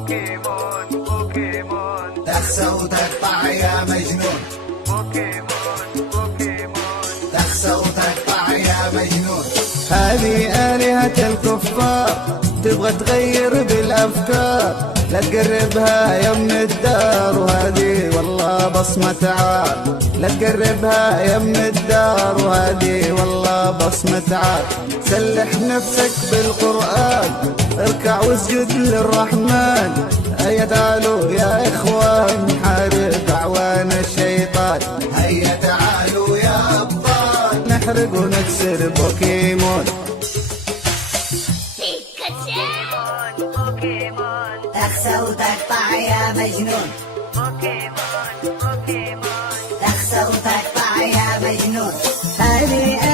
بوكيمون بوكيمون تخسى وتقطع يا مجنون. بوكيمون بوكيمون تخسى وتقطع يا مجنون. هذه آلهة الكفار تبغى تغير بالأفكار، لا تقربها يم الدار وهذه والله بصمة عار. لا تقربها يم الدار وهذه والله بصمة عار. سلح نفسك بالقرآن، اركع واسجد للرحمن. هيا تعالوا يا إخوان حارب أعوان الشيطان. هيا تعالوا يا أبطال نحرق ونكسر بوكيمون. بوكيمون بوكيمون تخسى وتقطع يا مجنون. بوكيمون بوكيمون تخسى وتقطع يا مجنون. هذه